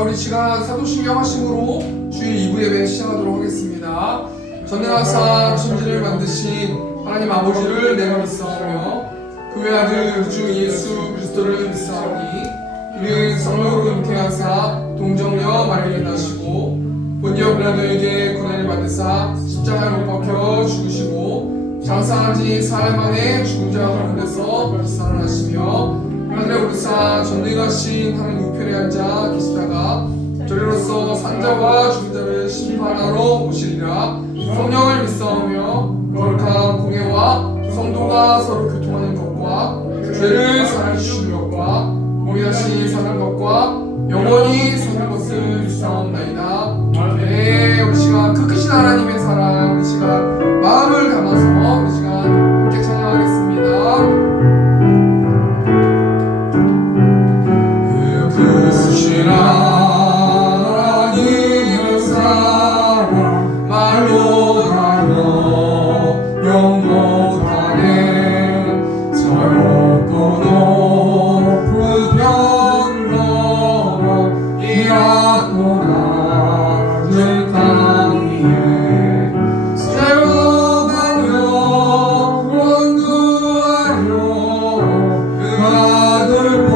우리 시간 사도신경 하심으로 주일 2부 예배 시작하도록 하겠습니다. 전능하사 천지를 만드신 하나님 아버지를 내가 믿사오며 그 외아들 우리 주 예수 그리스도를 믿사오니 이는 성령으로 잉태하사 동정녀 마리아를 낳으시고 본디오 빌라도에게 고난을 받으사 십자가에 못 박혀 죽으시고 장사한 지 4일 만에 죽은 자 가운데서 살아나시며 하늘에 오르사 전능하신 하나님 우편에 앉아 계시다가 저리로서 산자와 죽은 자를 심판하러 오시리라. 성령을 믿사오며 거룩한 공예와 성도가 서로 교통하는 것과 죄를 사하여 주시는 것과 몸이 다시 사는 것과 영원히 사는 것을 믿사옵나이다. 네, 우리 시간 그 크신 하나님의 사랑, 우리 시간 마음을 담아서 우리 시간 함께 찬양하겠습니다. 하나님의 사랑 말로 다여 영원하네. 새롭고 높은 별 넘어 이라고 낮은 땅 위에 세워가며 원구하려 그 아들 그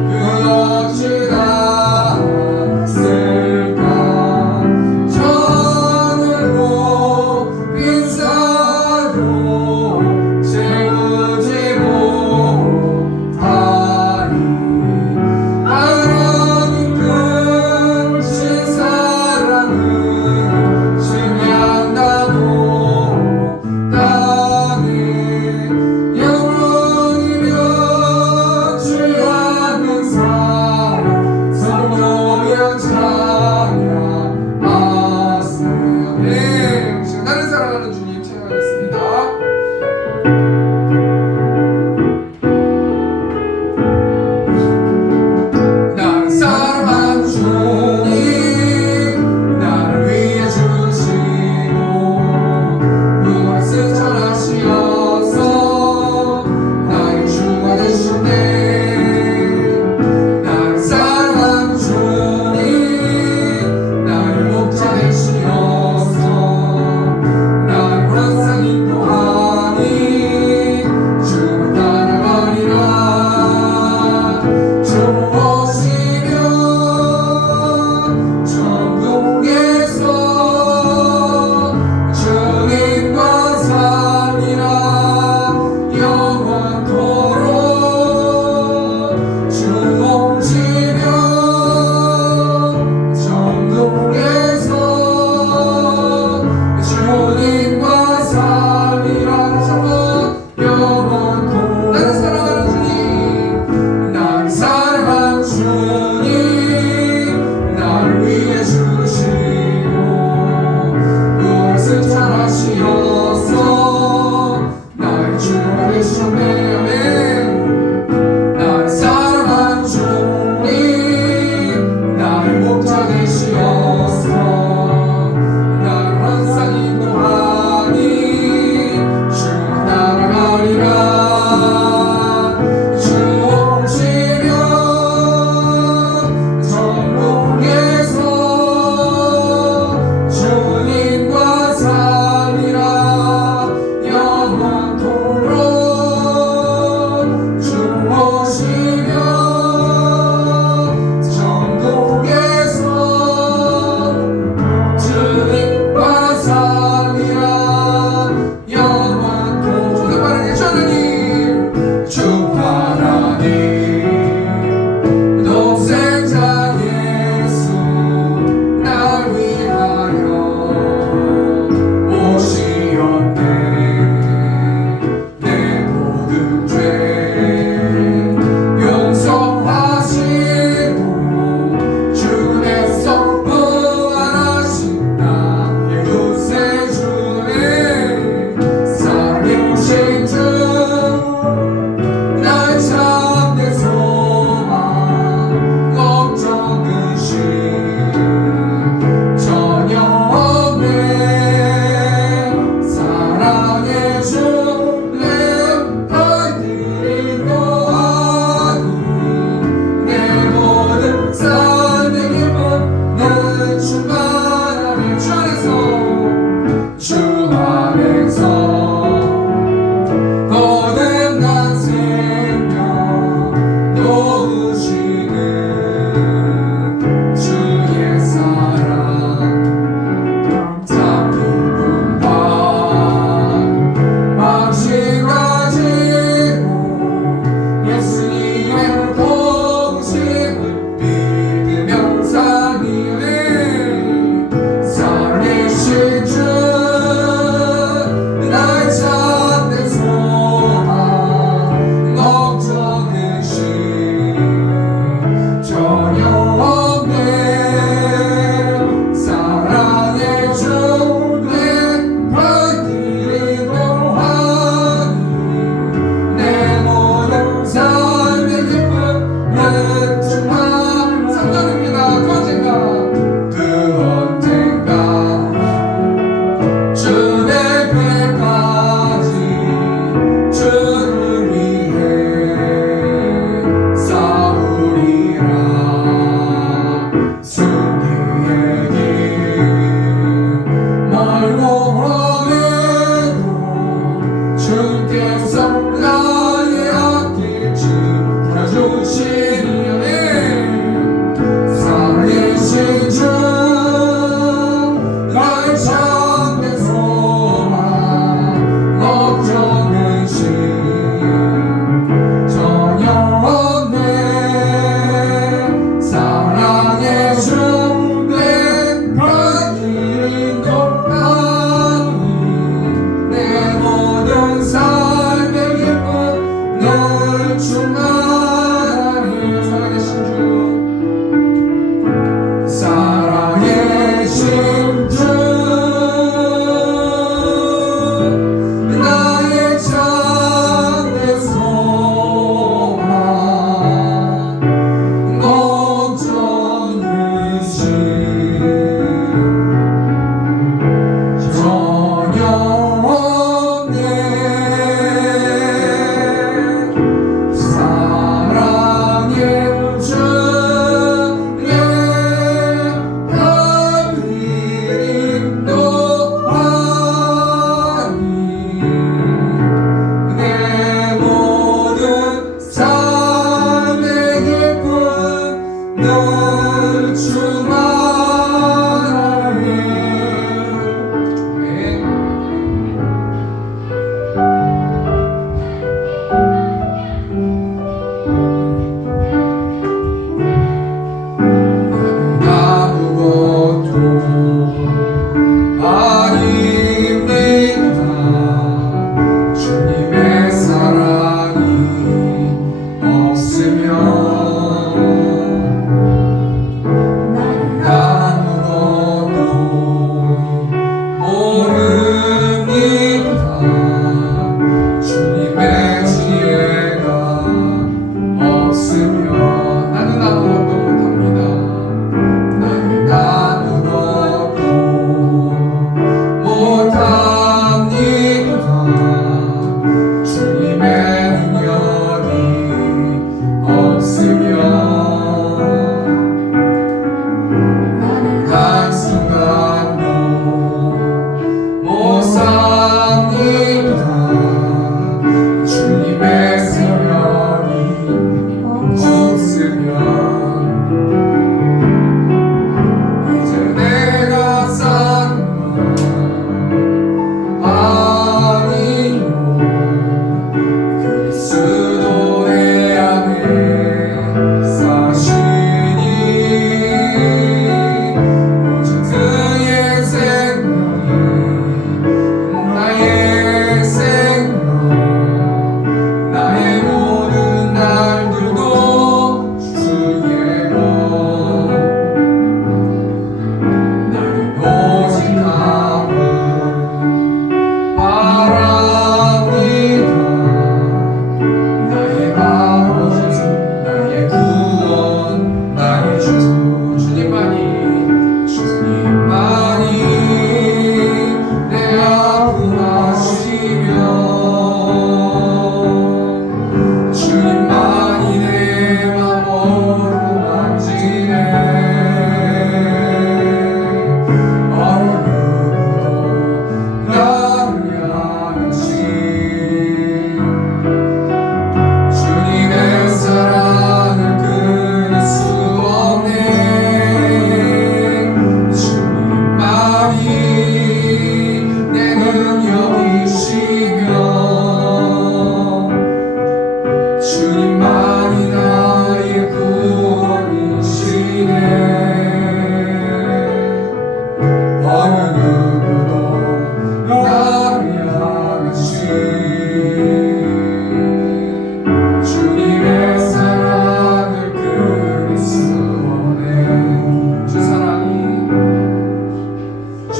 어찌 닿았을까.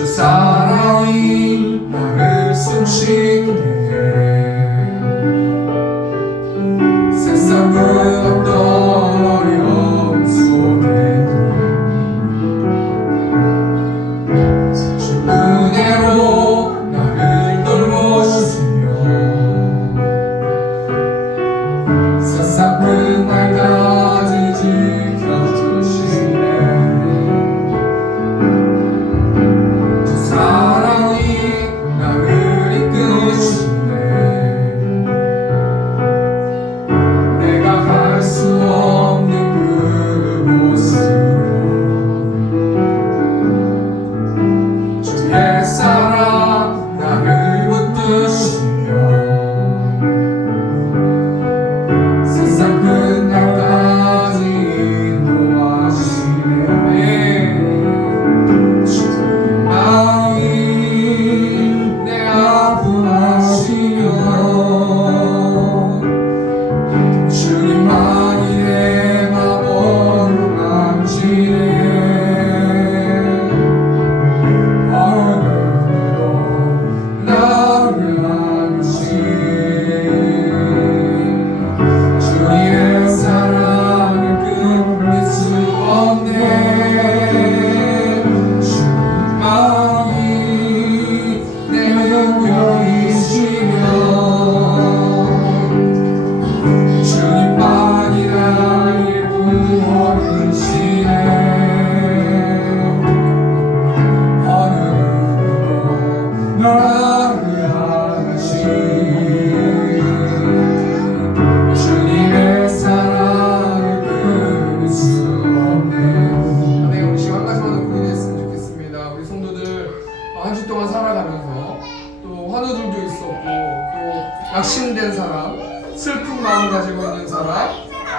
주 사랑이 나를 숨쉬게 세상 그 어떤 어려움 속에도 주 은혜로 나를 돌보시며 세상 끝날까지 지켜주시네. 주 사랑이 나를 이끄시네. 내가 갈 수 없는 그곳으로 주의 사랑 나를 붙드시며 세상 끝날까지 인도하시네. 주의 마음이 내 아픔하시며 주님만이 내 마음으로 남지네. 어른으로 나를 안으시네. 주님의 사랑을 끊을 수 없네. 주님만이 내 영역이시며 주님만이 나의 구원이시네. 하늘으로 나를 안으시네. 주님의 사랑을 끊을 수 없네. 네, 우리 시간 한 가지만 더 고민했으면 좋겠습니다. 우리 성도들 한 주 동안 살아가면서 또 환우들도 있었고 또 낙심된 사람, 슬픈 마음 가지고 있는 사람,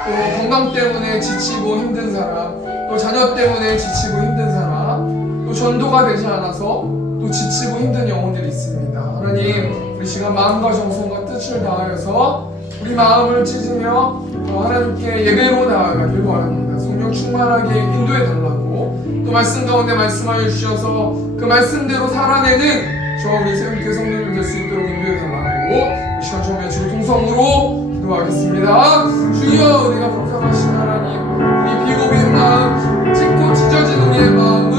또 건강 때문에 지치고 힘든 사람, 또 자녀 때문에 지치고 힘든 사람, 또 전도가 되지 않아서 또 지치고 힘든 영혼들이 있습니다. 하나님, 우리 시간 마음과 정성과 뜻을 다하여서 우리 마음을 찢으며 하나님께 예배로 나아가길 바랍니다. 성령 충만하게 인도해 달라고, 또 말씀 가운데 말씀하여 주셔서 그 말씀대로 살아내는 저 우리 새롭게 성령님 될 수 있도록 인도해 달라고, 이 시간 처음에 주 통성으로 기도하겠습니다. 주여, 우리가 감사하신 하나님, 우리 비고민 마음, 찢고 찢어진 우리의 마음을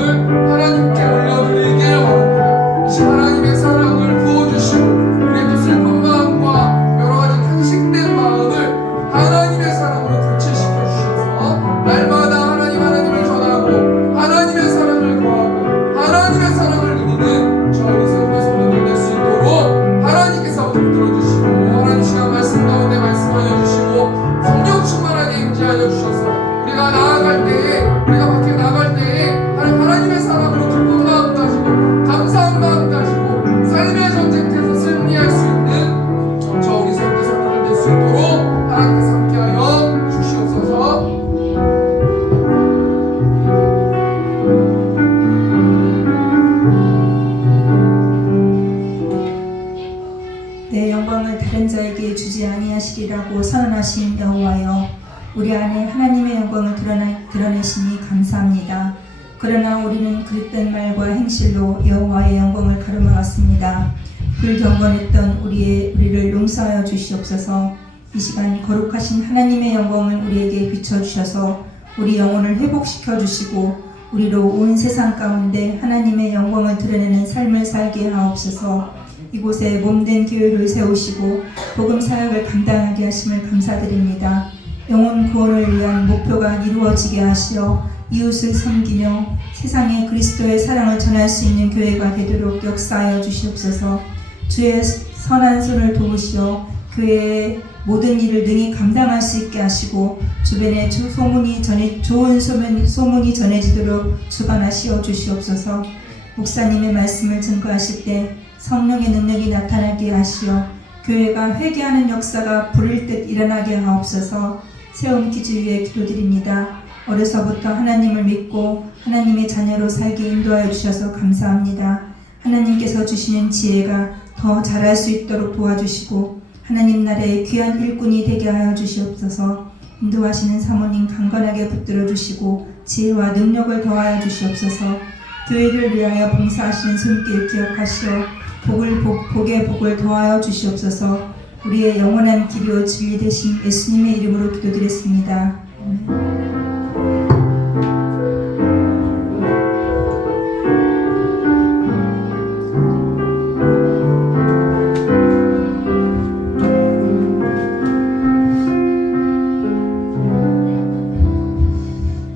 하나님께 올려드리길 바랍니다. 이 시간 하나님의 사랑을 부어주시고 우리의 그 슬픈 마음과 여러 가지 탄식된 마음을 하나님의 사랑으로 교체시켜 주셔서 날마다 하나님을 전하고 하나님의 사랑을 구하고 하나님의 사랑을 누리는 저 우리 새롭게 성도들 될 수 있도록 하나님께서 들어주시고, 하나님 시간 말씀 가운데 말씀하여 주시고 성령 충만하게 임재하여 주셔서 우리가 나아갈 때에, 우리가 밖에 나갈 때에 하나님의 사랑으로 기쁜 마음 가지고 감사한 마음 가지고 삶의 전쟁터에서 승리할 수 있는 저 우리 새롭게 성도들 될 수 있도록 하나님께서 함께하여 주시옵소서. 내 영광을 다른 자에게 주지 아니하시리라고 선언하신 여호와여, 우리 안에 하나님의 영광을 드러내시니 감사합니다. 그러나 우리는 그릇된 말과 행실로 여호와의 영광을 가로막았습니다. 불경건했던 우리를 용서하여 주시옵소서. 이 시간 거룩하신 하나님의 영광을 우리에게 비춰주셔서 우리 영혼을 회복시켜 주시고 우리로 온 세상 가운데 하나님의 영광을 드러내는 삶을 살게 하옵소서. 이곳에 몸된 교회를 세우시고 복음 사역을 감당하게 하심을 감사드립니다. 영혼 구원을 위한 목표가 이루어지게 하시어 이웃을 섬기며 세상에 그리스도의 사랑을 전할 수 있는 교회가 되도록 역사하여 주시옵소서. 주의 선한 손을 도우시어 교회의 모든 일을 능히 감당할 수 있게 하시고 주변에 좋은 소문이 전해지도록 주관하시어 주시옵소서. 목사님의 말씀을 증거하실 때 성령의 능력이 나타나게 하시어 교회가 회개하는 역사가 불일 듯 일어나게 하옵소서. 새로운 기주 위에 기도드립니다. 어려서부터 하나님을 믿고 하나님의 자녀로 살게 인도하여 주셔서 감사합니다. 하나님께서 주시는 지혜가 더 잘할 수 있도록 도와주시고 하나님 나라의 귀한 일꾼이 되게 하여 주시옵소서. 인도하시는 사모님 강건하게 붙들어 주시고 지혜와 능력을 더하여 주시옵소서. 교회를 위하여 봉사하시는 손길 기억하시어 복에 복을 더하여 주시옵소서. 우리의 영원한 길이요 진리 되신 예수님의 이름으로 기도드렸습니다.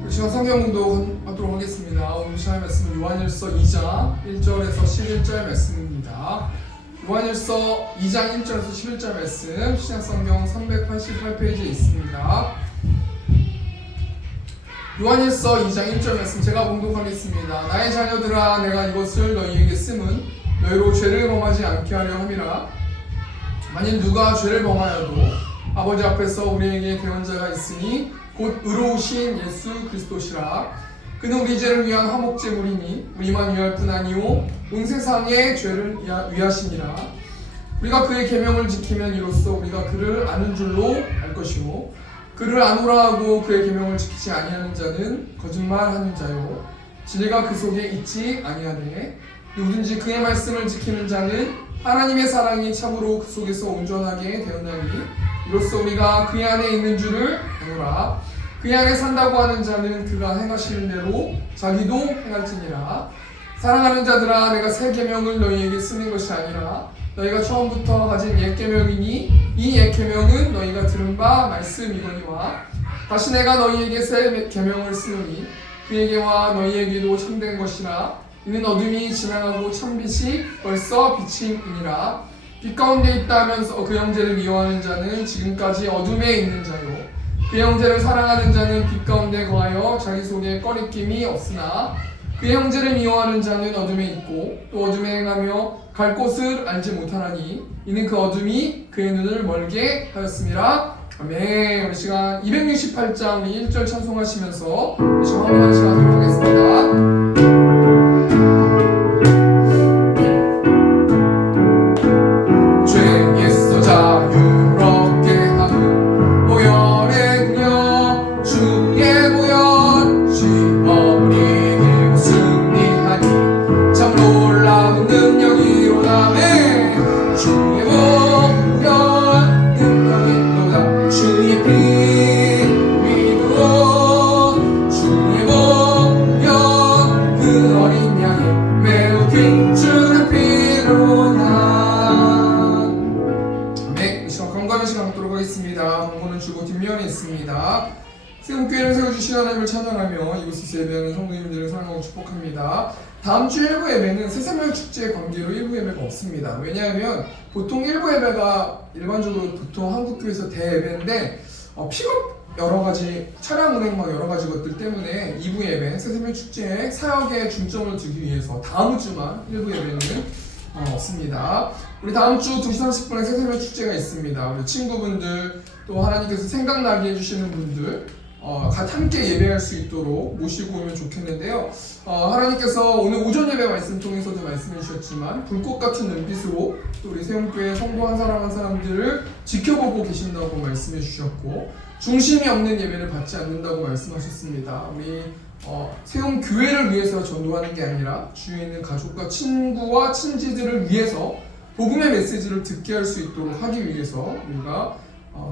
시간 성경 공독하도록 하겠습니다. 오늘 시간 말씀은 요한일서 2장 1절에서 11절 말씀입니다. 요한일서 2장 1절에서 11절 말씀 신약성경 388페이지에 있습니다. 요한일서 2장 1절 말씀 제가 봉독하겠습니다. 나의 자녀들아 내가 이것을 너희에게 쓰면 너희로 죄를 범하지 않게 하려 함이라. 만일 누가 죄를 범하여도 아버지 앞에서 우리에게 대언자가 있으니 곧 의로우신 예수 그리스도시라. 그는 우리 죄를 위한 화목제물이니 우리만 위할 뿐 아니오 온 세상의 죄를 위하시니라. 우리가 그의 계명을 지키면 이로써 우리가 그를 아는 줄로 알 것이오. 그를 아노라 하고 그의 계명을 지키지 아니하는 자는 거짓말하는 자요 진리가 그 속에 있지 아니하네. 누구든지 그의 말씀을 지키는 자는 하나님의 사랑이 참으로 그 속에서 온전하게 되었나니 이로써 우리가 그의 안에 있는 줄을 아노라. 그의 안에 산다고 하는 자는 그가 행하시는 대로 자기도 행할지니라. 사랑하는 자들아 내가 새 계명을 너희에게 쓰는 것이 아니라 너희가 처음부터 가진 옛 계명이니 이 옛 계명은 너희가 들은 바 말씀이거니와 다시 내가 너희에게 새 계명을 쓰노니 그에게와 너희에게도 참된 것이라. 이는 어둠이 지나가고 참빛이 벌써 비침이니라. 빛 가운데 있다 하면서 그 형제를 미워하는 자는 지금까지 어둠에 있는 자요 그 형제를 사랑하는 자는 빛 가운데 거하여 자기 속에 꺼리낌이 없으나 그 형제를 미워하는 자는 어둠에 있고 또 어둠에 행하며 갈 곳을 알지 못하나니 이는 그 어둠이 그의 눈을 멀게 하였음이라. 아멘. 우리 시간 268장 우리 1절 찬송하시면서 우리 시간 한번 시간 하도록 하겠습니다. 세움교회를 세워주신 하나님을 찬양하며 이곳에서 예배하는 성도님들을 사랑하고 축복합니다. 다음 주 1부 예배는 새생명 축제 관계로 1부 예배가 없습니다. 왜냐하면 보통 1부 예배가 일반적으로 보통 한국교회에서 대예배인데 픽업 여러가지 차량 운행 막 여러가지 것들 때문에 2부 예배 새생명 축제에 사역에 중점을 두기 위해서 다음 주만 1부 예배는 없습니다. 우리 다음 주 2시 30분에 새생명 축제가 있습니다. 우리 친구분들 또 하나님께서 생각나게 해주시는 분들 함께 예배할 수 있도록 모시고 오면 좋겠는데요. 하나님께서 오늘 오전 예배 말씀 통해서도 말씀해 주셨지만 불꽃 같은 눈빛으로 또 우리 세움교회 성도 한 사람 한 사람들을 지켜보고 계신다고 말씀해 주셨고 중심이 없는 예배를 받지 않는다고 말씀하셨습니다. 우리 세움교회를 위해서 전도하는 게 아니라 주위에 있는 가족과 친구와 친지들을 위해서 복음의 메시지를 듣게 할 수 있도록 하기 위해서 우리가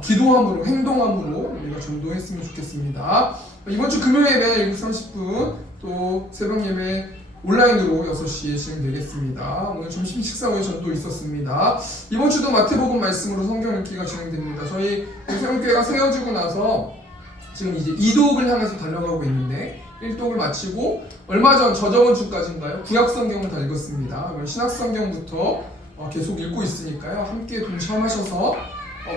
기도함으로 행동함으로 우리가 전도했으면 좋겠습니다. 이번 주 금요일 예배 7시 30분 또 새벽 예배 온라인으로 6시에 진행되겠습니다. 오늘 점심 식사 후에 전도 있었습니다. 이번 주도 마태복음 말씀으로 성경 읽기가 진행됩니다. 저희 새움교회가 세워지고 나서 지금 이제 2독을 향해서 달려가고 있는데 1독을 마치고 얼마 전 저저번 주까지인가요? 구약성경을 다 읽었습니다. 신약성경부터 계속 읽고 있으니까요. 함께 동참하셔서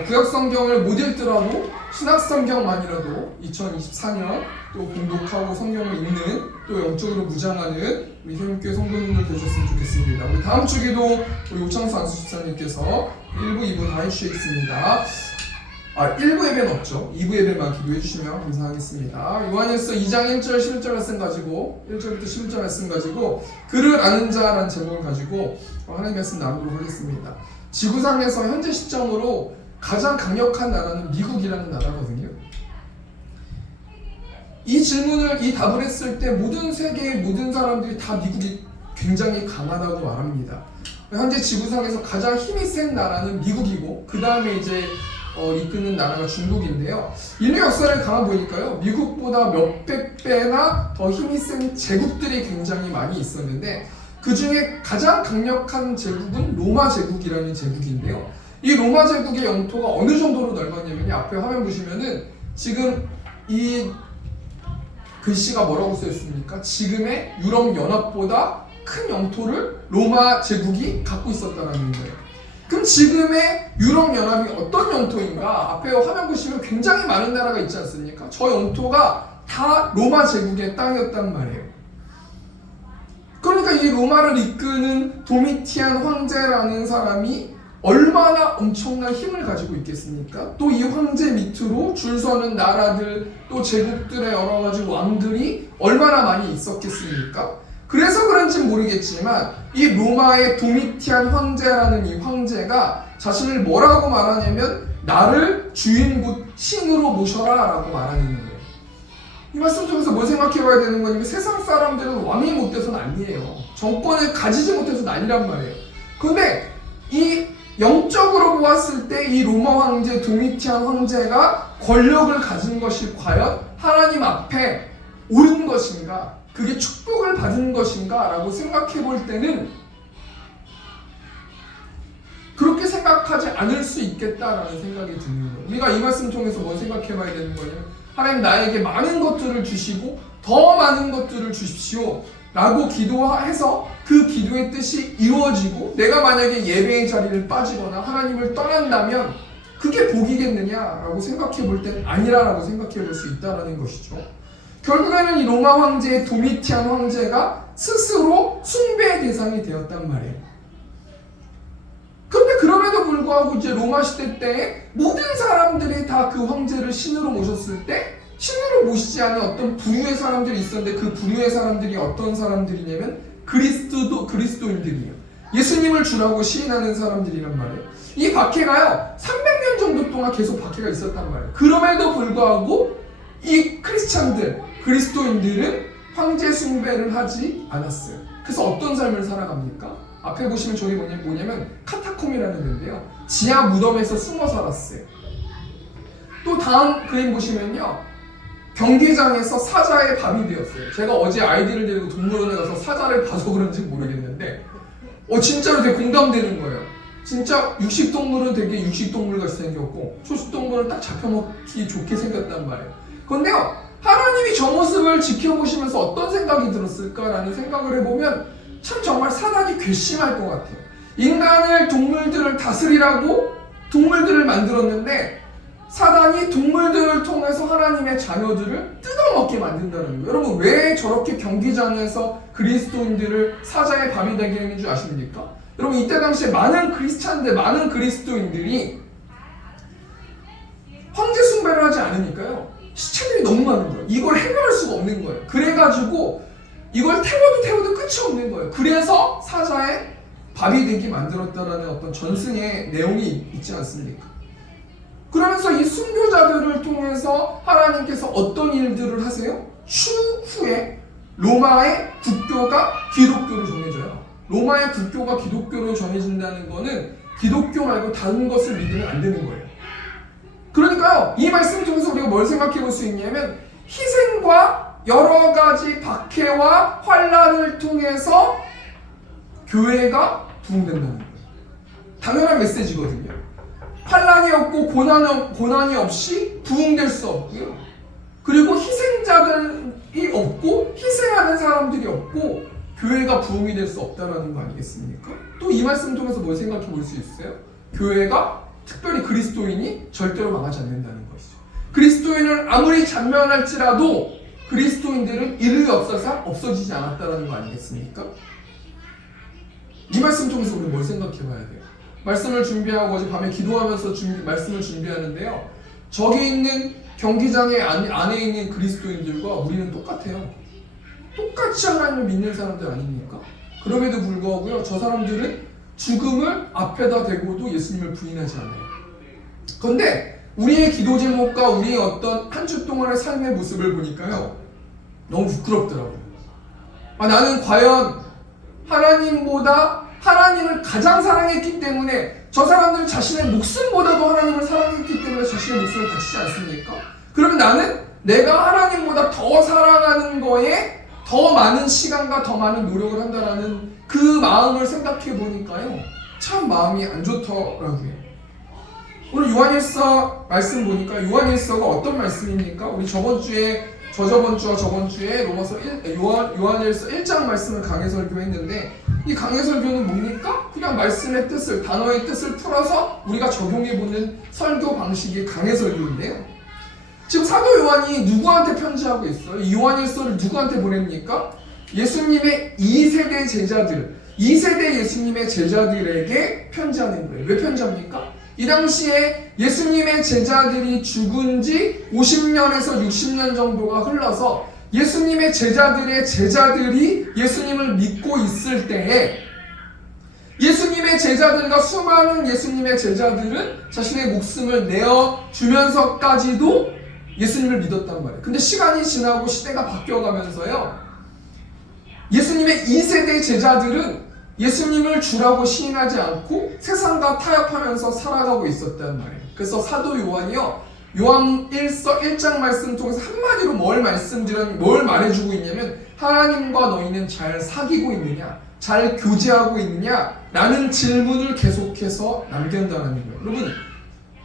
구약성경을 못 읽더라도 신약성경만이라도 2024년 또 공독하고 성경을 읽는 또 영적으로 무장하는 우리 세움교회 성도님들 되셨으면 좋겠습니다. 우리 다음 주기도 우리 오창수 안수집사님께서 1부, 2부 다 해주시겠습니다. 1부 예배는 없죠. 2부 예배만 기도해 주시면 감사하겠습니다. 요한일서 2장 1절 11절 말씀 가지고 1절부터 11절 말씀 가지고 그를 아는 자라는 제목을 가지고 하나님 말씀 나누도록 하겠습니다. 지구상에서 현재 시점으로 가장 강력한 나라는 미국이라는 나라거든요. 이 질문을, 이 답을 했을 때 모든 세계의 모든 사람들이 다 미국이 굉장히 강하다고 말합니다. 현재 지구상에서 가장 힘이 센 나라는 미국이고 그 다음에 이제 이끄는 나라가 중국인데요. 인류 역사를 가만보니까요, 미국보다 몇백 배나 더 힘이 센 제국들이 굉장히 많이 있었는데 그 중에 가장 강력한 제국은 로마 제국이라는 제국인데요. 이 로마 제국의 영토가 어느 정도로 넓었냐면 앞에 화면 보시면은 지금 이 글씨가 뭐라고 써 있습니까? 지금의 유럽 연합보다 큰 영토를 로마 제국이 갖고 있었다는 거예요. 그럼 지금의 유럽 연합이 어떤 영토인가? 앞에 화면 보시면 굉장히 많은 나라가 있지 않습니까? 저 영토가 다 로마 제국의 땅이었단 말이에요. 그러니까 이 로마를 이끄는 도미티안 황제라는 사람이 얼마나 엄청난 힘을 가지고 있겠습니까? 또 이 황제 밑으로 줄 서는 나라들, 또 제국들의 여러 가지 왕들이 얼마나 많이 있었겠습니까? 그래서 그런지 모르겠지만 이 로마의 도미티안 황제라는 이 황제가 자신을 뭐라고 말하냐면 나를 주인 곧 신으로 모셔라 라고 말하는 거예요. 이 말씀 통해서 뭘 생각해 봐야 되는 거냐면 세상 사람들은 왕이 못 돼서 난리예요. 정권을 가지지 못해서 난리란 말이에요. 그런데 이 영적으로 보았을 때 이 로마 황제 도미티안 황제가 권력을 가진 것이 과연 하나님 앞에 옳은 것인가? 그게 축복을 받은 것인가? 라고 생각해 볼 때는 그렇게 생각하지 않을 수 있겠다라는 생각이 드는 거예요. 우리가 이 말씀 통해서 뭘 생각해 봐야 되는 거냐면 하나님 나에게 많은 것들을 주시고 더 많은 것들을 주십시오 라고 기도해서 그 기도의 뜻이 이루어지고 내가 만약에 예배의 자리를 빠지거나 하나님을 떠난다면 그게 복이겠느냐라고 생각해 볼 때는 아니라라고 생각해 볼 수 있다는 것이죠. 결국에는 이 로마 황제의 도미티안 황제가 스스로 숭배의 대상이 되었단 말이에요. 그런데 그럼에도 불구하고 이제 로마 시대 때에 모든 사람들이 다 그 황제를 신으로 모셨을 때 신으로 모시지 않은 어떤 부류의 사람들이 있었는데 그 부류의 사람들이 어떤 사람들이냐면 그리스도인들이에요. 예수님을 주라고 시인하는 사람들이란 말이에요. 이 박해가요 300년 정도 동안 계속 박해가 있었단 말이에요. 그럼에도 불구하고 이 크리스찬들, 그리스도인들은 황제 숭배를 하지 않았어요. 그래서 어떤 삶을 살아갑니까? 앞에 보시면 저기 뭐냐면 카타콤이라는 데인데요. 지하 무덤에서 숨어 살았어요. 또 다음 그림 보시면요. 경기장에서 사자의 밥이 되었어요. 제가 어제 아이들을 데리고 동물원에 가서 사자를 봐서 그런지 모르겠는데 진짜로 되게 공감되는 거예요. 진짜 육식동물은 되게 육식동물같이 생겼고 초식동물은 딱 잡혀먹기 좋게 생겼단 말이에요. 그런데요. 하나님이 저 모습을 지켜보시면서 어떤 생각이 들었을까라는 생각을 해보면 참 정말 사단이 괘씸할 것 같아요. 인간을 동물들을 다스리라고 동물들을 만들었는데 사단이 동물들을 통해서 하나님의 자녀들을 뜯어먹게 만든다는 거예요. 여러분 왜 저렇게 경기장에서 그리스도인들을 사자의 밥이 되게 하는 줄 아십니까? 여러분 이때 당시에 많은 크리스찬들, 많은 그리스도인들이 황제 숭배를 하지 않으니까요. 시체들이 너무 많은 거예요. 이걸 해결할 수가 없는 거예요. 그래가지고 이걸 태워도 끝이 없는 거예요. 그래서 사자의 밥이 되게 만들었다라는 어떤 전승의 내용이 있지 않습니까? 그러면서 이 순교자들을 통해서 하나님께서 어떤 일들을 하세요? 추후에 로마의 국교가 기독교로 정해져요. 로마의 국교가 기독교로 정해진다는 거는 기독교 말고 다른 것을 믿으면 안 되는 거예요. 그러니까요, 이 말씀 통해서 우리가 뭘 생각해 볼 수 있냐면 희생과 여러 가지 박해와 환란을 통해서 교회가 부흥된다는 거예요. 당연한 메시지거든요. 환란이 없고 고난이 없이 부흥될 수 없고요. 그리고 희생자들이 없고 희생하는 사람들이 없고 교회가 부흥이 될 수 없다는 거 아니겠습니까? 또 이 말씀 통해서 뭘 생각해 볼 수 있어요? 교회가 특별히 그리스도인이 절대로 망하지 않는다는 것이죠. 그리스도인을 아무리 잔면할지라도 그리스도인들은 이르게 없어지지 않았다는 거 아니겠습니까? 이 말씀 통해서 우리 뭘 생각해 봐야 돼요? 말씀을 준비하고 어젯밤에 기도하면서 말씀을 준비하는데요. 저기 있는 경기장의 안에 있는 그리스도인들과 우리는 똑같아요. 똑같이 하나님을 믿는 사람들 아닙니까? 그럼에도 불구하고요. 저 사람들은 죽음을 앞에다 대고도 예수님을 부인하지 않아요. 그런데 우리의 기도 제목과 우리의 어떤 한 주 동안의 삶의 모습을 보니까요, 너무 부끄럽더라고요. 나는 과연 하나님보다 하나님을 가장 사랑했기 때문에 저 사람들은 자신의 목숨보다도 하나님을 사랑했기 때문에 자신의 목숨을 바치지 않습니까? 그러면 나는 내가 하나님보다 더 사랑하는 거에 더 많은 시간과 더 많은 노력을 한다라는 그 마음을 생각해 보니까요, 참 마음이 안 좋더라고요. 오늘 요한일서 말씀 보니까 요한일서가 어떤 말씀입니까? 우리 저번 주와 저번 주에 요한일서 1장 말씀을 강해 설교했는데, 이 강해 설교는 뭡니까? 그냥 말씀의 뜻을, 단어의 뜻을 풀어서 우리가 적용해보는 설교 방식이 강해 설교인데요. 지금 사도 요한이 누구한테 편지하고 있어요? 요한일서를 누구한테 보냅니까? 예수님의 2세대 제자들, 2세대 예수님의 제자들에게 편지하는 거예요. 왜 편지합니까? 이 당시에 예수님의 제자들이 죽은 지 50년에서 60년 정도가 흘러서 예수님의 제자들의 제자들이 예수님을 믿고 있을 때에 예수님의 제자들과 수많은 예수님의 제자들은 자신의 목숨을 내어주면서까지도 예수님을 믿었단 말이에요. 근데 시간이 지나고 시대가 바뀌어가면서요, 예수님의 2세대 제자들은 예수님을 주라고 시인하지 않고 세상과 타협하면서 살아가고 있었단 말이에요. 그래서 사도 요한이요, 요한일서 1장 말씀 통해서 한마디로 뭘 말해주고 있냐면, 하나님과 너희는 잘 사귀고 있느냐, 잘 교제하고 있느냐 라는 질문을 계속해서 남긴다는 거예요. 여러분,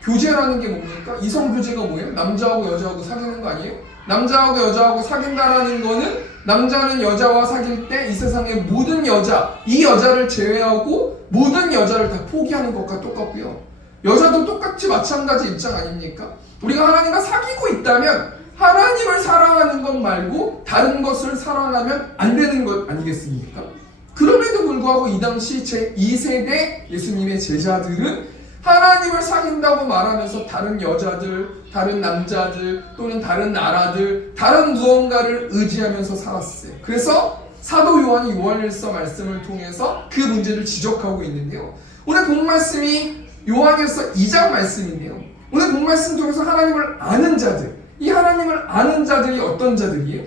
교제라는 게 뭡니까? 이성교제가 뭐예요? 남자하고 여자하고 사귀는 거 아니에요? 남자하고 여자하고 사귄다라는 거는 남자는 여자와 사귈 때 이 세상의 모든 여자, 이 여자를 제외하고 모든 여자를 다 포기하는 것과 똑같고요. 여자도 똑같이 마찬가지 입장 아닙니까? 우리가 하나님과 사귀고 있다면 하나님을 사랑하는 것 말고 다른 것을 사랑하면 안 되는 것 아니겠습니까? 그럼에도 불구하고 이 당시 제2세대 예수님의 제자들은 하나님을 사귄다고 말하면서 다른 여자들, 다른 남자들, 또는 다른 나라들, 다른 무언가를 의지하면서 살았어요. 그래서 사도 요한이 요한일서 말씀을 통해서 그 문제를 지적하고 있는데요. 오늘 본 말씀이 요한일서 2장 말씀인데요. 오늘 본 말씀 통해서 하나님을 아는 자들, 이 하나님을 아는 자들이 어떤 자들이에요?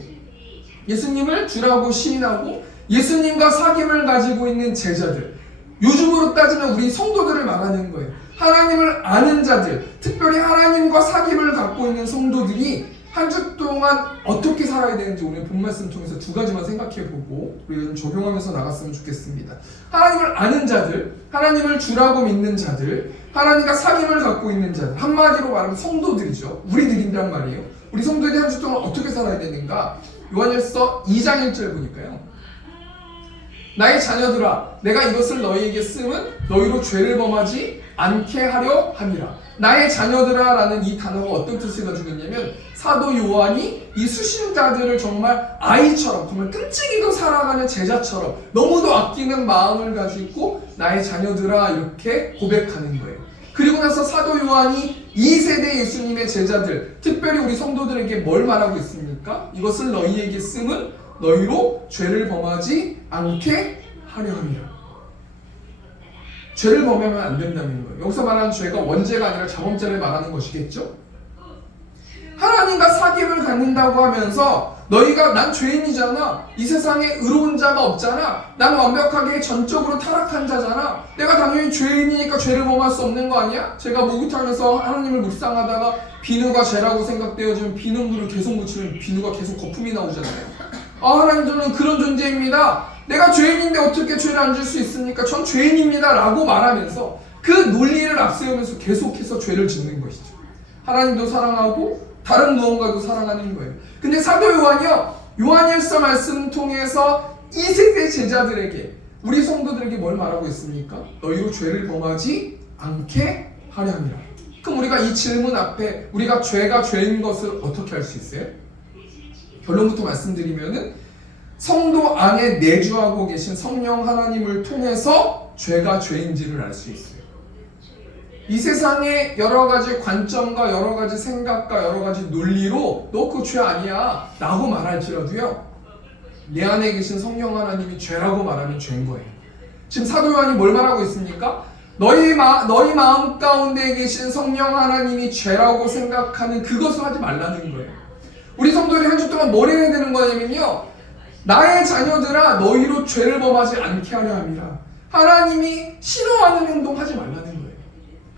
예수님을 주라고 시인하고 예수님과 사귐을 가지고 있는 제자들, 요즘으로 따지면 우리 성도들을 말하는 거예요. 하나님을 아는 자들, 특별히 하나님과 사귐을 갖고 있는 성도들이 한 주 동안 어떻게 살아야 되는지 오늘 본 말씀 통해서 두 가지만 생각해보고 우리가 좀 적용하면서 나갔으면 좋겠습니다. 하나님을 아는 자들, 하나님을 주라고 믿는 자들, 하나님과 사귐을 갖고 있는 자들, 한마디로 말하면 성도들이죠. 우리들이란 말이에요. 우리 성도들이 한 주 동안 어떻게 살아야 되는가? 요한일서 2장 1절 보니까요, 나의 자녀들아, 내가 이것을 너희에게 쓰면 너희로 죄를 범하지 않게 하려 함이라. 나의 자녀들아 라는 이 단어가 어떤 뜻을 가지고 있냐면, 사도 요한이 이 수신자들을 정말 아이처럼, 정말 끔찍이도 사랑하는 제자처럼 너무도 아끼는 마음을 가지고 나의 자녀들아 이렇게 고백하는 거예요. 그리고 나서 사도 요한이 2세대 예수님의 제자들, 특별히 우리 성도들에게 뭘 말하고 있습니까? 이것을 너희에게 쓰면 너희로 죄를 범하지 않게 하려 함이라. 죄를 범하면 안 된다는 거예요. 여기서 말하는 죄가 원죄가 아니라 자범죄를 말하는 것이겠죠? 하나님과 사귐을 갖는다고 하면서 너희가 난 죄인이잖아, 이 세상에 의로운 자가 없잖아, 난 완벽하게 전적으로 타락한 자잖아, 내가 당연히 죄인이니까 죄를 범할 수 없는 거 아니야? 제가 목욕탕에서 하나님을 묵상하다가 비누가 죄라고 생각되어지면 비눗물을 계속 묻히면 비누가 계속 거품이 나오잖아요. 하나님, 저는 그런 존재입니다, 내가 죄인인데 어떻게 죄를 안 줄 수 있습니까? 전 죄인입니다 라고 말하면서 그 논리를 앞세우면서 계속해서 죄를 짓는 것이죠. 하나님도 사랑하고 다른 무언가도 사랑하는 거예요. 근데 사도 요한이요, 요한일서 말씀 통해서 2세대 제자들에게, 우리 성도들에게 뭘 말하고 있습니까? 너희로 죄를 범하지 않게 하려 함이라. 그럼 우리가 이 질문 앞에 우리가 죄가 죄인 것을 어떻게 알 수 있어요? 결론부터 말씀드리면은 성도 안에 내주하고 계신 성령 하나님을 통해서 죄가 죄인지를 알 수 있어요. 이 세상의 여러 가지 관점과 여러 가지 생각과 여러 가지 논리로 너 그거 죄 아니야 라고 말할지라도요, 내 안에 계신 성령 하나님이 죄라고 말하면 죄인 거예요. 지금 사도 요한이 뭘 말하고 있습니까? 너희 마음 가운데 계신 성령 하나님이 죄라고 생각하는 그것을 하지 말라는 거예요. 우리 성도들이 한 주 동안 뭘 해야 되는 거냐면요, 나의 자녀들아 너희로 죄를 범하지 않게 하려 합니다. 하나님이 싫어하는 행동 하지 말라는 거예요.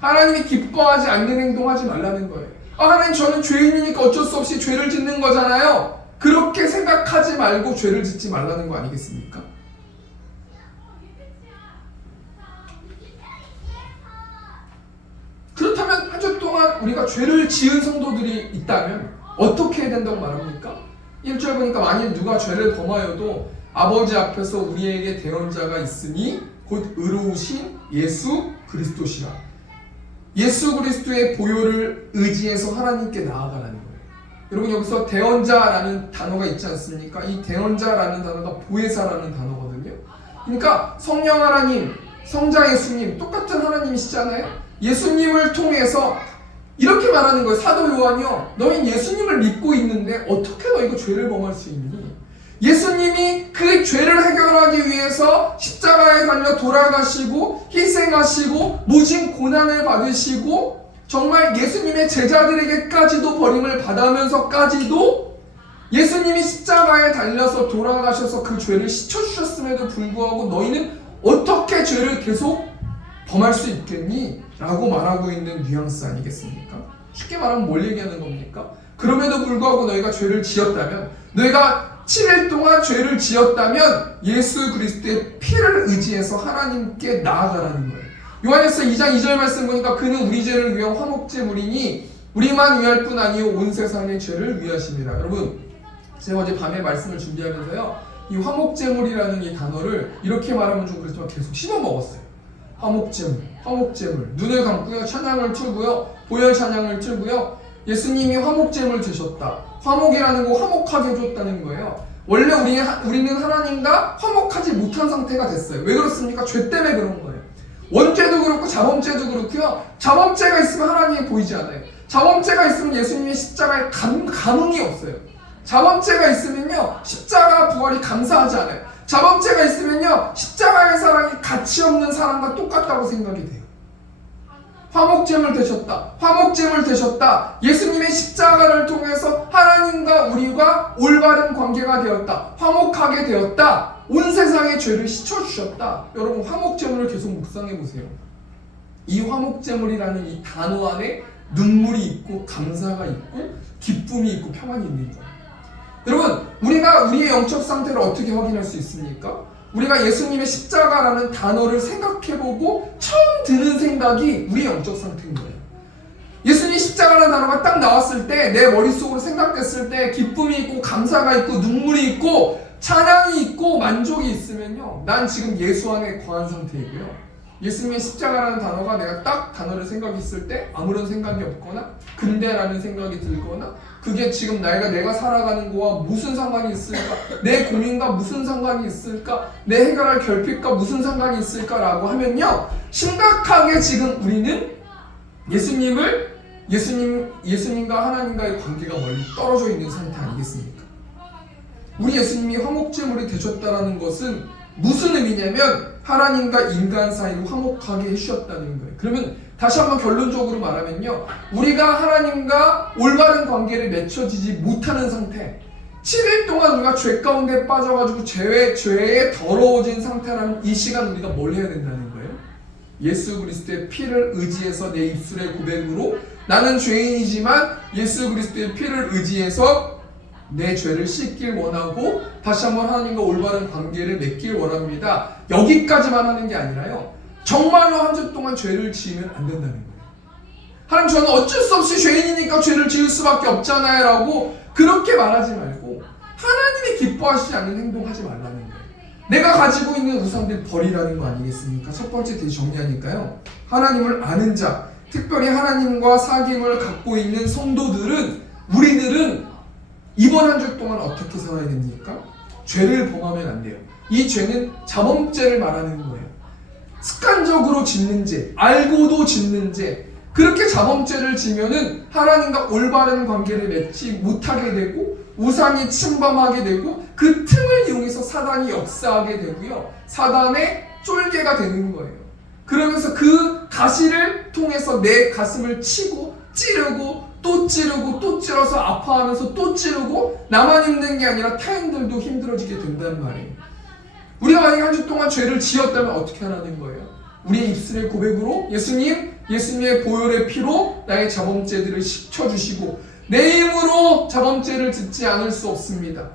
하나님이 기뻐하지 않는 행동 하지 말라는 거예요. 하나님, 저는 죄인이니까 어쩔 수 없이 죄를 짓는 거잖아요. 그렇게 생각하지 말고 죄를 짓지 말라는 거 아니겠습니까? 그렇다면 한 주 동안 우리가 죄를 지은 성도들이 있다면 어떻게 해야 된다고 말합니까? 1절 보니까 만일 누가 죄를 범하여도 아버지 앞에서 우리에게 대언자가 있으니 곧 의로우신 예수 그리스도시라. 예수 그리스도의 보혈을 의지해서 하나님께 나아가라는 거예요. 여러분, 여기서 대언자라는 단어가 있지 않습니까? 이 대언자라는 단어가 보혜사라는 단어거든요. 그러니까 성령 하나님, 성자 예수님, 똑같은 하나님이시잖아요. 예수님을 통해서 이렇게 말하는 거예요. 사도 요한이요, 너희 예수님을 믿고 있는데 어떻게 너희가 죄를 범할 수 있니? 예수님이 그 죄를 해결하기 위해서 십자가에 달려 돌아가시고 희생하시고 모진 고난을 받으시고 정말 예수님의 제자들에게까지도 버림을 받으면서까지도 예수님이 십자가에 달려서 돌아가셔서 그 죄를 씻어주셨음에도 불구하고 너희는 어떻게 죄를 계속 범할 수 있겠니? 라고 말하고 있는 뉘앙스 아니겠습니까? 쉽게 말하면 뭘 얘기하는 겁니까? 그럼에도 불구하고 너희가 죄를 지었다면, 너희가 7일 동안 죄를 지었다면 예수 그리스도의 피를 의지해서 하나님께 나아가라는 거예요. 요한일서 2장 2절 말씀 보니까 그는 우리 죄를 위한 화목제물이니 우리만 위할 뿐 아니요 온 세상의 죄를 위하십니다. 여러분, 제가 어제 밤에 말씀을 준비하면서요, 이 화목제물이라는 이 단어를 이렇게 말하면 좀 그렇지만 계속 씹어 먹었어요. 화목제물, 화목제물. 눈을 감고요, 찬양을 틀고요, 보혈 찬양을 틀고요. 예수님이 화목제물 되셨다. 화목이라는 거 화목하게 해줬다는 거예요. 원래 우리는 하나님과 화목하지 못한 상태가 됐어요. 왜 그렇습니까? 죄 때문에 그런 거예요. 원죄도 그렇고 자범죄도 그렇고요. 자범죄가 있으면 하나님이 보이지 않아요. 자범죄가 있으면 예수님의 십자가에 감흥이 없어요. 자범죄가 있으면요, 십자가 부활이 감사하지 않아요. 자범죄가 있으면요, 십자가의 사랑이 가치 없는 사랑과 똑같다고 생각이 돼요. 화목제물 되셨다. 화목제물 되셨다. 예수님의 십자가를 통해서 하나님과 우리가 올바른 관계가 되었다. 화목하게 되었다. 온 세상의 죄를 씻어주셨다. 여러분, 화목제물을 계속 묵상해보세요. 이 화목제물이라는 이 단어 안에 눈물이 있고 감사가 있고 기쁨이 있고 평안이 있는 거예요. 여러분, 우리가 우리의 영적 상태를 어떻게 확인할 수 있습니까? 우리가 예수님의 십자가라는 단어를 생각해보고 처음 드는 생각이 우리의 영적 상태인 거예요. 예수님 십자가라는 단어가 딱 나왔을 때, 내 머릿속으로 생각됐을 때 기쁨이 있고 감사가 있고 눈물이 있고 찬양이 있고 만족이 있으면요, 난 지금 예수 안에 거한 상태이고요. 예수님의 십자가라는 단어가 내가 딱 단어를 생각했을 때 아무런 생각이 없거나 근대라는 생각이 들거나 그게 지금 내가 살아가는 거와 무슨 상관이 있을까? 내 고민과 무슨 상관이 있을까? 내 해결할 결핍과 무슨 상관이 있을까라고 하면요, 심각하게 지금 우리는 예수님과 하나님과의 관계가 멀리 떨어져 있는 상태 아니겠습니까? 우리 예수님이 화목제물이 되셨다는 것은 무슨 의미냐면 하나님과 인간 사이를 화목하게 해주셨다는 거예요. 그러면 다시 한번 결론적으로 말하면요, 우리가 하나님과 올바른 관계를 맺혀지지 못하는 상태, 7일 동안 우리가 죄 가운데 빠져가지고 죄에 더러워진 상태라면 이 시간 우리가 뭘 해야 된다는 거예요? 예수 그리스도의 피를 의지해서 내 입술의 고백으로 나는 죄인이지만 예수 그리스도의 피를 의지해서 내 죄를 씻길 원하고 다시 한번 하나님과 올바른 관계를 맺길 원합니다. 여기까지만 하는 게 아니라요, 정말로 한 주 동안 죄를 지으면 안 된다는 거예요. 하나님, 저는 어쩔 수 없이 죄인이니까 죄를 지을 수밖에 없잖아요 라고 그렇게 말하지 말고 하나님이 기뻐하시지 않는 행동하지 말라는 거예요. 내가 가지고 있는 우상들 버리라는 거 아니겠습니까? 첫 번째 대시 정리하니까요, 하나님을 아는 자, 특별히 하나님과 사귐을 갖고 있는 성도들은, 우리들은 이번 한 주 동안 어떻게 살아야 됩니까? 죄를 범하면 안 돼요. 이 죄는 자범죄를 말하는 거예요. 습관적으로 짓는 죄, 알고도 짓는 죄, 그렇게 자범죄를 지면은 하나님과 올바른 관계를 맺지 못하게 되고 우상이 침범하게 되고 그 틈을 이용해서 사단이 역사하게 되고요, 사단의 쫄개가 되는 거예요. 그러면서 그 가시를 통해서 내 가슴을 치고 찌르고 또 찌르고 또 찔러서 아파하면서 또 찌르고 나만 힘든 게 아니라 타인들도 힘들어지게 된단 말이에요. 우리가 만약에 한 주 동안 죄를 지었다면 어떻게 하라는 거예요? 우리의 입술의 고백으로 예수님의 보혈의 피로 나의 자범죄들을 씻겨주시고 내 힘으로 자범죄를 짓지 않을 수 없습니다.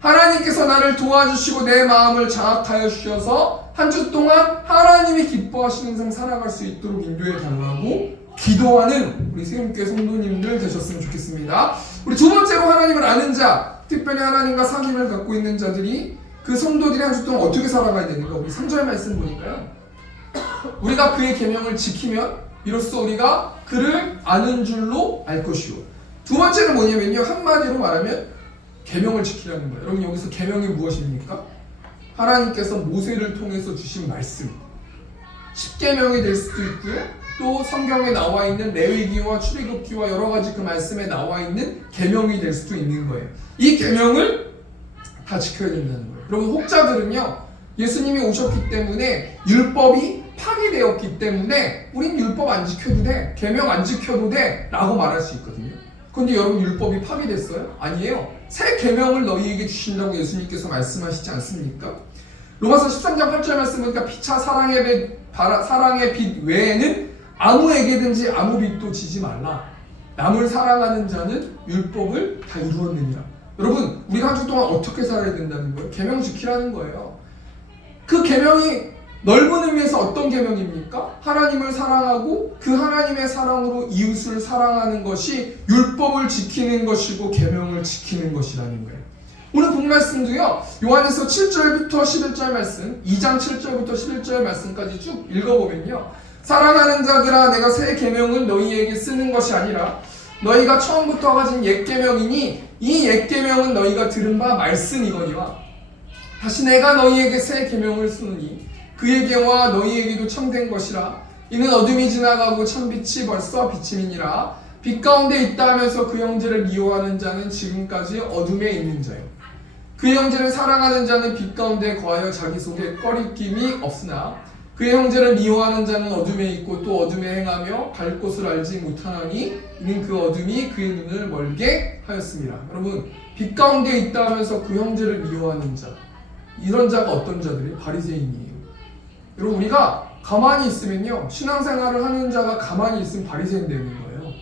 하나님께서 나를 도와주시고 내 마음을 장악하여 주셔서 한 주 동안 하나님이 기뻐하시는 삶 살아갈 수 있도록 인도해 달라고 기도하는 우리 세움교회 성도님들 되셨으면 좋겠습니다. 우리 두 번째로 하나님을 아는 자, 특별히 하나님과 사귐을 갖고 있는 자들이 그 성도들이 한 주 동안 어떻게 살아가야 되는가? 우리 3절 말씀 보니까요. 우리가 그의 계명을 지키면 이로써 우리가 그를 아는 줄로 알 것이요. 두 번째는 뭐냐면요. 한마디로 말하면 계명을 지키라는 거예요. 여러분 여기서 계명이 무엇입니까? 하나님께서 모세를 통해서 주신 말씀. 10계명이 될 수도 있고요. 또 성경에 나와 있는 레위기와 출애굽기와 여러 가지 그 말씀에 나와 있는 계명이 될 수도 있는 거예요. 이 계명을 다 지켜야 된다는 거예요. 여러분 혹자들은요. 예수님이 오셨기 때문에 율법이 파기되었기 때문에 우린 율법 안 지켜도 돼. 계명 안 지켜도 돼. 라고 말할 수 있거든요. 그런데 여러분 율법이 파기됐어요? 아니에요. 새 계명을 너희에게 주신다고 예수님께서 말씀하시지 않습니까? 로마서 13장 8절 말씀 보니까 피차 사랑의 빛 외에는 아무에게든지 아무 빚도 지지 말라. 남을 사랑하는 자는 율법을 다 이루었느니라. 여러분 우리가 한 주 동안 어떻게 살아야 된다는 거예요? 계명 지키라는 거예요. 그 계명이 넓은 의미에서 어떤 계명입니까? 하나님을 사랑하고 그 하나님의 사랑으로 이웃을 사랑하는 것이 율법을 지키는 것이고 계명을 지키는 것이라는 거예요. 오늘 본 말씀도요. 요한에서 7절부터 11절 말씀, 2장 7절부터 11절 말씀까지 쭉 읽어보면요. 사랑하는 자들아 내가 새 계명을 너희에게 쓰는 것이 아니라 너희가 처음부터 가진 옛 계명이니 이 옛 계명은 너희가 들은 바 말씀이거니와 다시 내가 너희에게 새 계명을 쓰노니 그에게와 너희에게도 참된 것이라. 이는 어둠이 지나가고 참빛이 벌써 비침이니라. 빛 가운데 있다 하면서 그 형제를 미워하는 자는 지금까지 어둠에 있는 자요. 그 형제를 사랑하는 자는 빛 가운데 거하여 자기 속에 꺼리낌이 없으나 그의 형제를 미워하는 자는 어둠에 있고 또 어둠에 행하며 갈 곳을 알지 못하나니 이는 그 어둠이 그의 눈을 멀게 하였습니다. 여러분 빛 가운데 있다 하면서 그 형제를 미워하는 자, 이런 자가 어떤 자들이? 바리새인이에요. 여러분 우리가 가만히 있으면요 신앙생활을 하는 자가 가만히 있으면 바리새인 되는 거예요.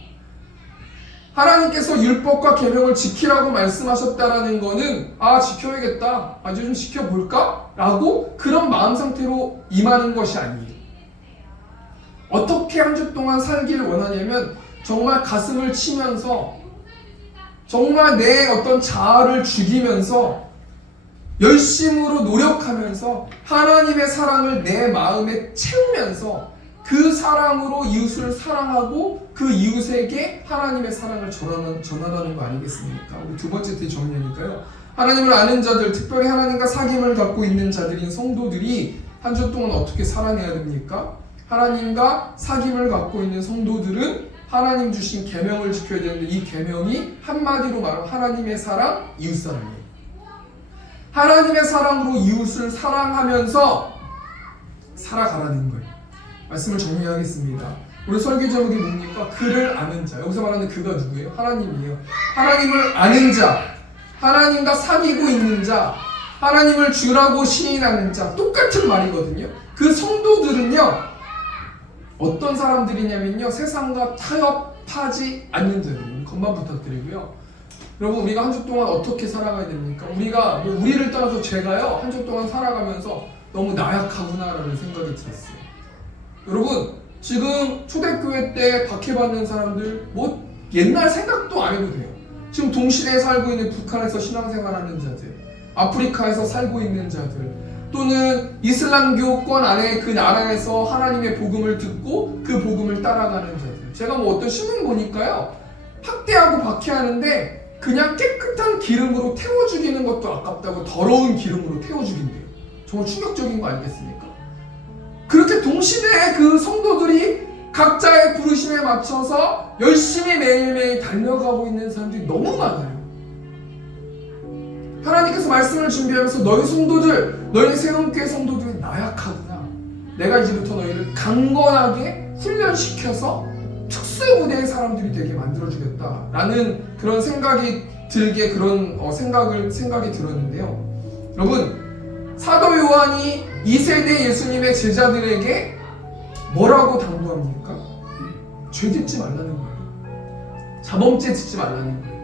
하나님께서 율법과 계명을 지키라고 말씀하셨다라는 거는 지켜야겠다, 이제 좀 지켜볼까? 라고 그런 마음 상태로 임하는 것이 아니에요. 어떻게 한 주 동안 살기를 원하냐면 정말 가슴을 치면서 정말 내 어떤 자아를 죽이면서 열심으로 노력하면서 하나님의 사랑을 내 마음에 채우면서 그 사랑으로 이웃을 사랑하고 그 이웃에게 하나님의 사랑을 전하라는 거 아니겠습니까? 우리 두 번째 때 정리하니까요. 하나님을 아는 자들, 특별히 하나님과 사귐을 갖고 있는 자들인 성도들이 한 주 동안 어떻게 살아내야 됩니까? 하나님과 사귐을 갖고 있는 성도들은 하나님 주신 계명을 지켜야 되는데 이 계명이 한마디로 말하면 하나님의 사랑, 이웃 사랑이에요. 하나님의 사랑으로 이웃을 사랑하면서 살아가라는 거예요. 말씀을 정리하겠습니다. 우리 설교 제목이 뭡니까? 그를 아는 자. 여기서 말하는 그가 누구예요? 하나님이에요. 하나님을 아는 자, 하나님과 사귀고 있는 자, 하나님을 주라고 시인하는 자, 똑같은 말이거든요. 그 성도들은요 어떤 사람들이냐면요 세상과 타협하지 않는 자들이에요. 것만 부탁드리고요. 여러분 우리가 한 주 동안 어떻게 살아가야 됩니까? 우리가 우리를 떠나서 제가요 한 주 동안 살아가면서 너무 나약하구나라는 생각이 들었어요. 여러분 지금 초대교회 때 박해받는 사람들 옛날 생각도 안 해도 돼요. 지금 동시대에 살고 있는 북한에서 신앙생활하는 자들, 아프리카에서 살고 있는 자들, 또는 이슬람교권 안에 그 나라에서 하나님의 복음을 듣고 그 복음을 따라가는 자들. 제가 어떤 신문 보니까요 학대하고 박해하는데 그냥 깨끗한 기름으로 태워 죽이는 것도 아깝다고 더러운 기름으로 태워 죽인대요. 정말 충격적인 거 아니겠습니까? 그렇게 동시대에 그 성도들이 각자의 부르심에 맞춰서 열심히 매일매일 달려가고 있는 사람들이 너무 많아요. 하나님께서 말씀을 준비하면서 너희 성도들, 너희 새롬교회 성도들이 나약하구나, 내가 이제부터 너희를 강건하게 훈련시켜서 특수부대의 사람들이 되게 만들어주겠다라는 그런 생각이 들게 그런 생각이 들었는데요. 여러분, 사도 요한이 2세대 예수님의 제자들에게 뭐라고 당부합니까? 죄 짓지 말라는 거예요. 자범죄 짓지 말라는 거예요.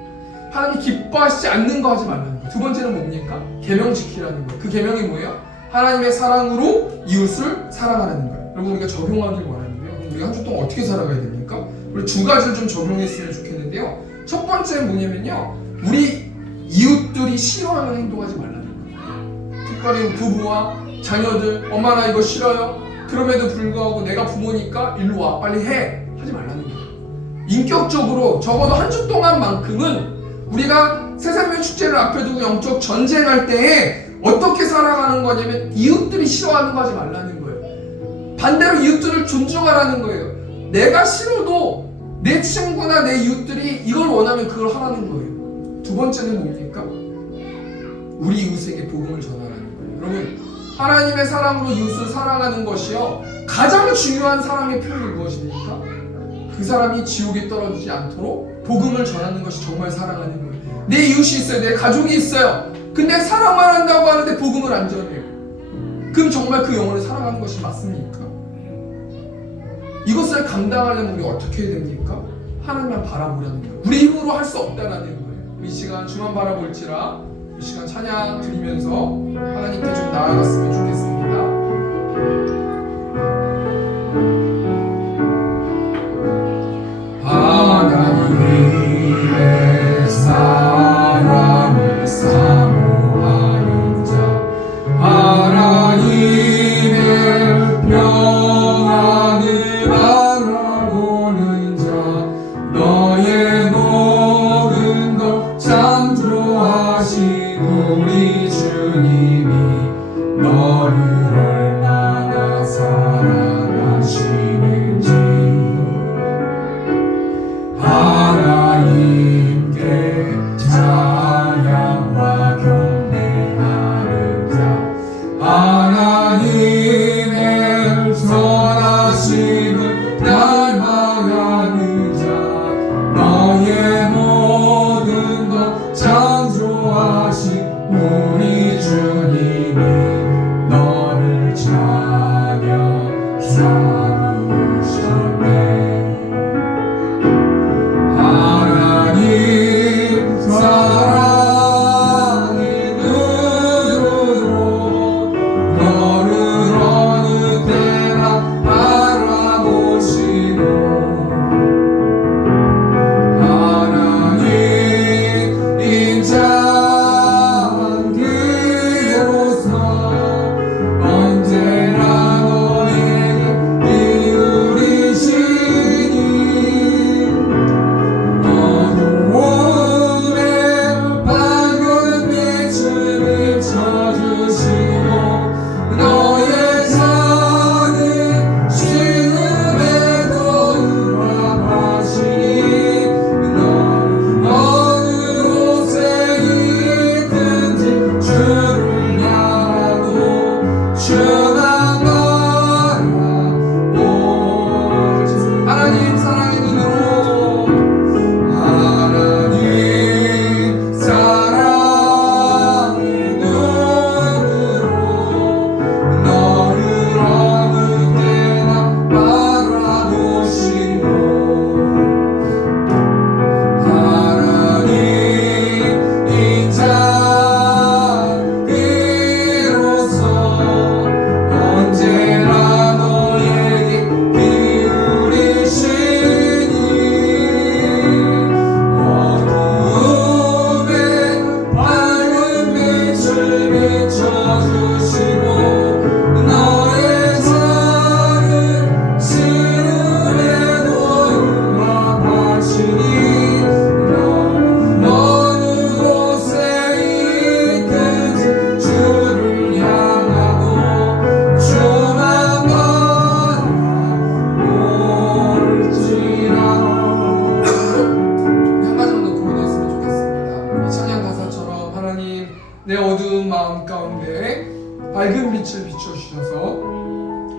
하나님 기뻐하시지 않는 거 하지 말라는 거예요. 두 번째는 뭡니까? 계명 지키라는 거예요. 그 계명이 뭐예요? 하나님의 사랑으로 이웃을 사랑하라는 거예요. 여러분, 우리가 적용하길 원하는데요. 그럼 우리가 한 주 동안 어떻게 살아가야 됩니까? 우리 두 가지를 좀 적용했으면 좋겠는데요. 첫 번째는 뭐냐면요, 우리 이웃들이 싫어하는 행동하지 말라는 거예요. 특별히 부부와 자녀들, 엄마 나 이거 싫어요. 그럼에도 불구하고 내가 부모니까 일로 와 빨리 해 하지 말라는 거예요. 인격적으로 적어도 한 주 동안만큼은 우리가 새생명 축제를 앞에 두고 영적 전쟁할 때에 어떻게 살아가는 거냐면 이웃들이 싫어하는 거 하지 말라는 거예요. 반대로 이웃들을 존중하라는 거예요. 내가 싫어도 내 친구나 내 이웃들이 이걸 원하면 그걸 하라는 거예요. 두 번째는 뭡니까? 우리 이웃에게 복음을 전하라는 거예요. 여러분, 하나님의 사랑으로 이웃을 사랑하는 것이요, 가장 중요한 사랑의 표현이 무엇입니까? 그 사람이 지옥에 떨어지지 않도록 복음을 전하는 것이 정말 사랑하는 거예요. 내 이웃이 있어요. 내 가족이 있어요. 근데 사랑만 한다고 하는데 복음을 안 전해요. 그럼 정말 그 영혼을 사랑하는 것이 맞습니까? 이것을 감당하려면 우리 어떻게 해야 됩니까? 하나님만 바라보라는 거예요. 우리 힘으로 할 수 없다라는 거예요. 이 시간 주만 바라볼지라, 이 시간 찬양 드리면서 하나님께 좀 나아갔으면 좋겠습니다. 하나님의 사랑을 사모하는 자, 하나님의 평안을 바라보는 자, 너의 모든 것 창조하신 우리 주님이 너를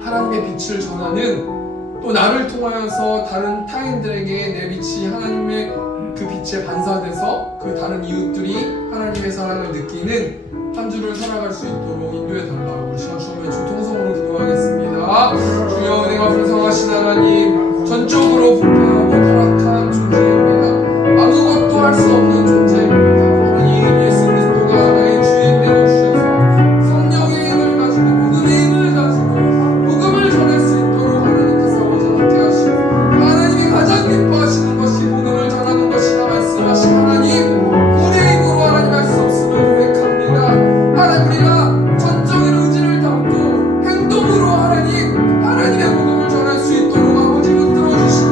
하나님의 빛을 전하는, 또 나를 통하여서 다른 타인들에게 내 빛이 하나님의 그 빛에 반사돼서 그 다른 이웃들이 하나님의 사랑을 느끼는 한 주를 살아갈 수 있도록 인도해 달라고 우리 시간 주님의 통성으로 기도하겠습니다. 주여 은혜가 풍성하신 하나님, 전적으로 부패하고 타락한 존재입니다. 아무것도 할 수 없는 존재입니다. 하나님, 예수 그리스도가 나의 주인 되어 주셔서 성령의 힘을 가지고 복음의 힘을 가지고 복음을 전할 수 있도록 하나님께서 함께 하시고, 하나님이 가장 기뻐하시는 것이 복음을 전하는 것이라 말씀하신 하나님, 우리의 힘으로 하나님 할 수 없음을 고백합니다. 하나님, 우리가 전적인 의지를 담고 행동으로 하나님의 복음을 전할 수 있도록 아버지 붙들어 주시고,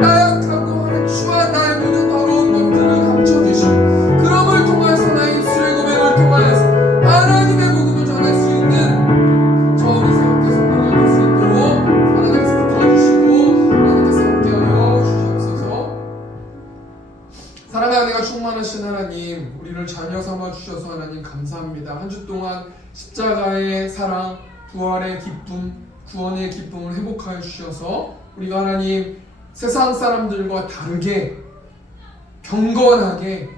나약하고 하나님 주와 나의 모든 더러운 것들을 감춰주시고, 그럼을 통해서 나의 입술의 고백을 통하여서 하나님의 복음을 전할 수 있는 저 우리 세상께 성공을 될 수 있도록 하나님께서 붙들어 주시고 하나님께서 함께하여 주시옵소서. 사랑하는 내가 충만하신 하나님, 우리를 자녀 삼아 주셔서 하나님 감사합니다. 한 주 동안 십자가의 사랑, 부활의 기쁨, 구원의 기쁨을 회복하여 주셔서 우리가 하나님 세상 사람들과 다르게 경건하게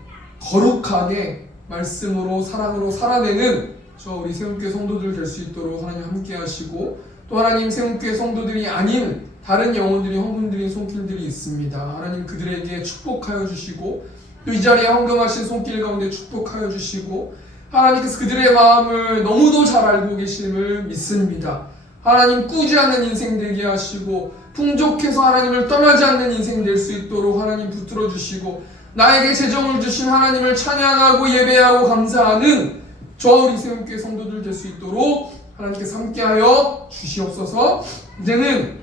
거룩하게 말씀으로 사랑으로 살아내는 저 우리 세움교회 성도들 될 수 있도록 하나님 함께 하시고, 또 하나님 세움교회 성도들이 아닌 다른 영혼들이 헌금드린 손길들이 있습니다. 하나님 그들에게 축복하여 주시고, 또 이 자리에 헌금하신 손길 가운데 축복하여 주시고, 하나님께서 그들의 마음을 너무도 잘 알고 계심을 믿습니다. 하나님 꾸지 않는 인생 되게 하시고, 풍족해서 하나님을 떠나지 않는 인생 될 수 있도록 하나님 붙들어 주시고, 나에게 재정을 주신 하나님을 찬양하고 예배하고 감사하는 저 우리 세움교회 성도들 될 수 있도록 하나님께서 함께하여 주시옵소서. 이제는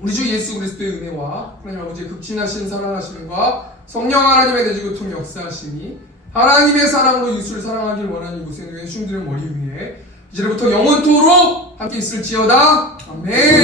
우리 주 예수 그리스도의 은혜와 하나님 아버지의 극진하신 사랑하심과 성령 하나님의 내주교통 역사하심이 하나님의 사랑으로 이웃을 사랑하길 원하는 이곳에 있는 회중들의 머리 위에 이제부터 영원토록 함께 있을지어다. 아멘.